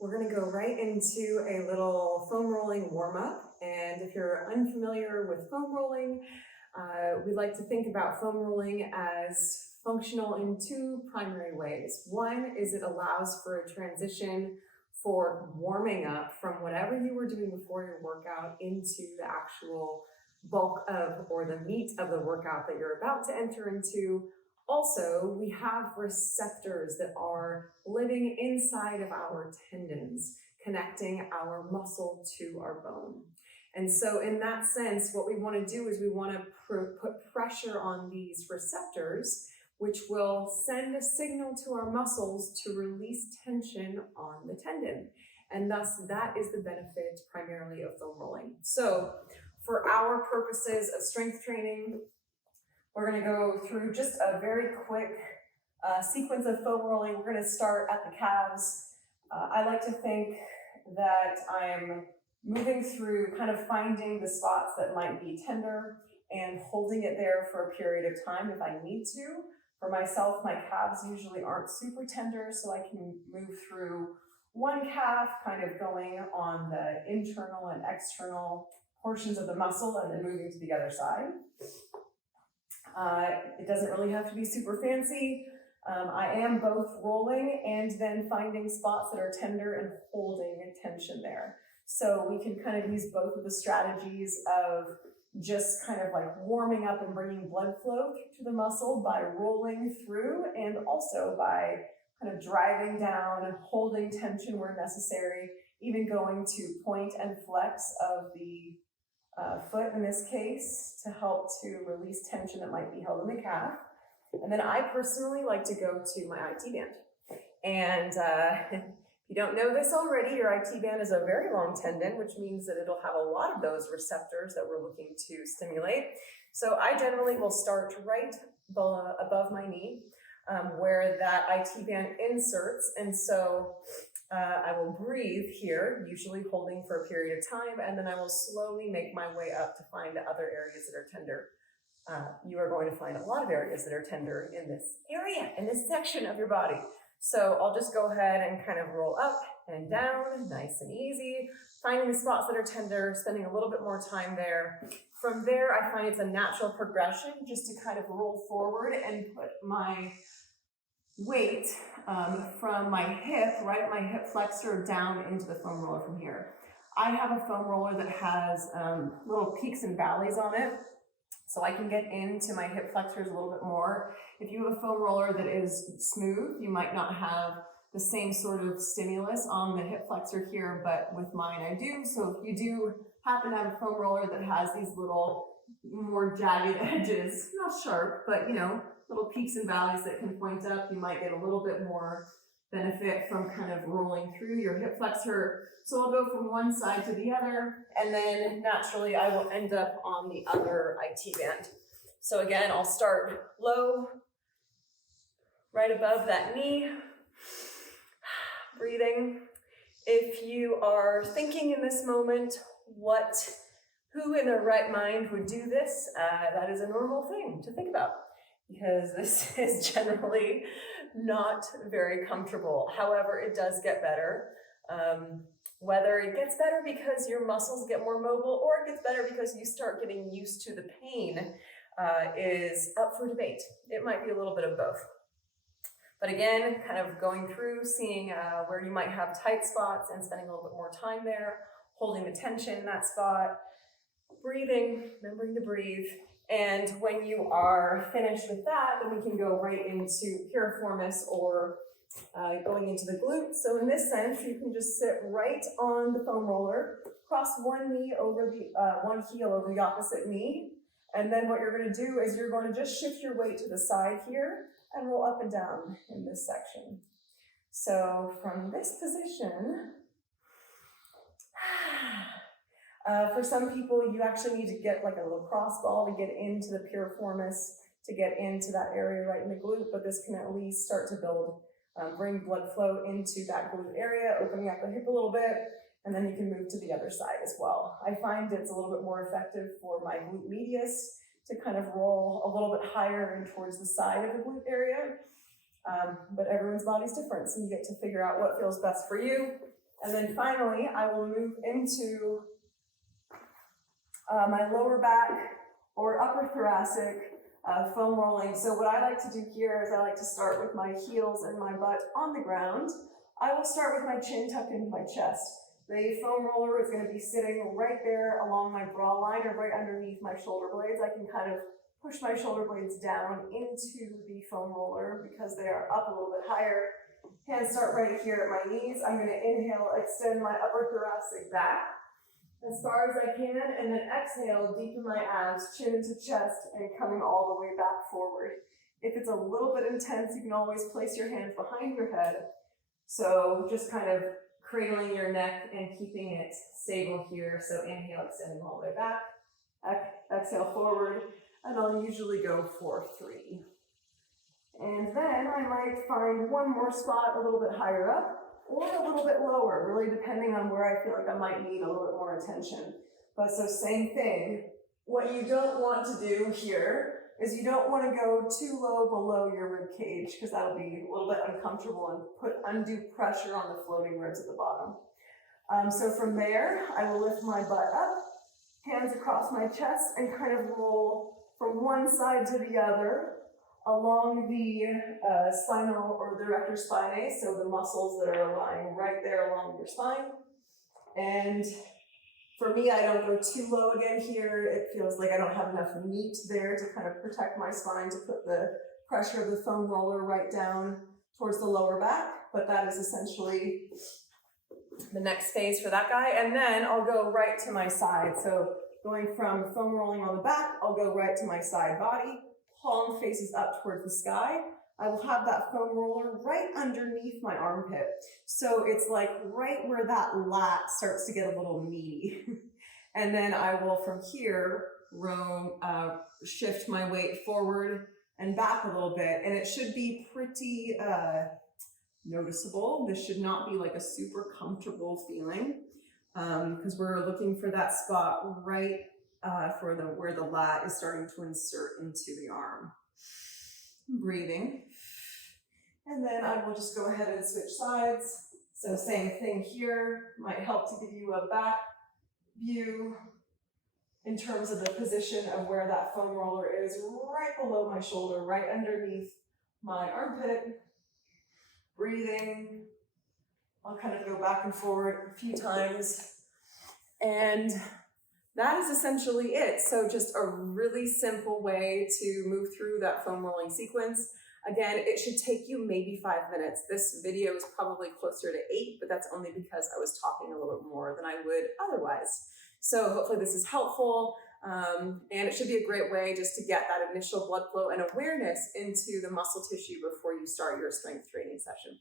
We're going to go right into a little foam rolling warm-up. And if you're unfamiliar with foam rolling, we like to think about foam rolling as functional in two primary ways. One is it allows for a transition for warming up from whatever you were doing before your workout into the actual bulk of or the meat of the workout that you're about to enter into. Also, we have receptors that are living inside of our tendons, connecting our muscle to our bone. And so in that sense, what we want to do is we want to put pressure on these receptors, which will send a signal to our muscles to release tension on the tendon. And thus, that is the benefit primarily of foam rolling. So for our purposes of strength training, we're going to go through just a very quick sequence of foam rolling. We're going to start at the calves. I like to think that I'm moving through kind of finding the spots that might be tender and holding it there for a period of time if I need to. For myself, my calves usually aren't super tender, so I can move through one calf, kind of going on the internal and external portions of the muscle and then moving to the other side. It doesn't really have to be super fancy. I am both rolling and then finding spots that are tender and holding tension there. So we can kind of use both of the strategies of just kind of like warming up and bringing blood flow to the muscle by rolling through, and also by kind of driving down and holding tension where necessary, even going to point and flex of the foot in this case to help to release tension that might be held in the calf. And then I personally like to go to my IT band. And if you don't know this already, your IT band is a very long tendon, which means that it'll have a lot of those receptors that we're looking to stimulate. So I generally will start right above my knee, where that IT band inserts. And so I will breathe here, usually holding for a period of time, and then I will slowly make my way up to find the other areas that are tender. You are going to find a lot of areas that are tender in this area, in this section of your body. So I'll just go ahead and kind of roll up and down, nice and easy, finding the spots that are tender, spending a little bit more time there. From there, I find it's a natural progression just to kind of roll forward and put my weight from my hip, right at my hip flexor, down into the foam roller from here. I have a foam roller that has little peaks and valleys on it, so I can get into my hip flexors a little bit more. If you have a foam roller that is smooth, you might not have the same sort of stimulus on the hip flexor here, but with mine I do. So if you do happen to have a foam roller that has these little more jagged edges, not sharp, but you know, little peaks and valleys that can point up, you might get a little bit more benefit from kind of rolling through your hip flexor. So I'll go from one side to the other, and then naturally I will end up on the other IT band. So again, I'll start low, right above that knee, breathing. If you are thinking in this moment, who in their right mind would do this? That is a normal thing to think about, because this is generally not very comfortable. However, it does get better. Whether it gets better because your muscles get more mobile or it gets better because you start getting used to the pain is up for debate. It might be a little bit of both. But again, kind of going through, seeing where you might have tight spots and spending a little bit more time there, holding the tension in that spot, breathing, remembering to breathe. And when you are finished with that, then we can go right into piriformis, or going into the glute. So in this sense, you can just sit right on the foam roller, cross one knee over the one heel over the opposite knee, and then what you're going to do is you're going to just shift your weight to the side here and roll up and down in this section. So from this position, for some people, you actually need to get like a little cross ball to get into the piriformis, to get into that area right in the glute, but this can at least start to build, bring blood flow into that glute area, opening up the hip a little bit, and then you can move to the other side as well. I find it's a little bit more effective for my glute medius to kind of roll a little bit higher and towards the side of the glute area, but everyone's body's different, so you get to figure out what feels best for you. And then finally, I will move into my lower back or upper thoracic foam rolling. So what I like to do here is I like to start with my heels and my butt on the ground. I will start with my chin tucked into my chest. The foam roller is going to be sitting right there along my bra line or right underneath my shoulder blades. I can kind of push my shoulder blades down into the foam roller because they are up a little bit higher. Hands start right here at my knees. I'm going to inhale, extend my upper thoracic back as far as I can, and then exhale, deepen my abs, chin into chest, and coming all the way back forward. If it's a little bit intense, you can always place your hands behind your head. So just kind of cradling your neck and keeping it stable here. So inhale, extending all the way back. Exhale forward, and I'll usually go for 3. And then I might find one more spot a little bit higher up or a little bit lower, really depending on where I feel like I might need a little bit more attention. But so same thing. What you don't want to do here is you don't want to go too low below your rib cage because that'll be a little bit uncomfortable and put undue pressure on the floating ribs at the bottom. So from there, I will lift my butt up, hands across my chest, and kind of roll from one side to the other along the spinal or the erector spinae, so the muscles that are lying right there along your spine. And for me, I don't go too low again here. It feels like I don't have enough meat there to kind of protect my spine, to put the pressure of the foam roller right down towards the lower back. But that is essentially the next phase for that guy. And then I'll go right to my side. So going from foam rolling on the back, I'll go right to my side body. Palm faces up towards the sky. I will have that foam roller right underneath my armpit. So it's like right where that lat starts to get a little meaty. And then I will from here shift my weight forward and back a little bit. And it should be pretty noticeable. This should not be like a super comfortable feeling because we're looking for that spot right where the lat is starting to insert into the arm. Breathing. And then I will just go ahead and switch sides. So same thing here, might help to give you a back view in terms of the position of where that foam roller is, right below my shoulder, right underneath my armpit. Breathing. I'll kind of go back and forward a few times. And that is essentially it. So just a really simple way to move through that foam rolling sequence. Again, it should take you maybe 5 minutes. This video is probably closer to 8, but that's only because I was talking a little bit more than I would otherwise. So hopefully this is helpful. And it should be a great way just to get that initial blood flow and awareness into the muscle tissue before you start your strength training session.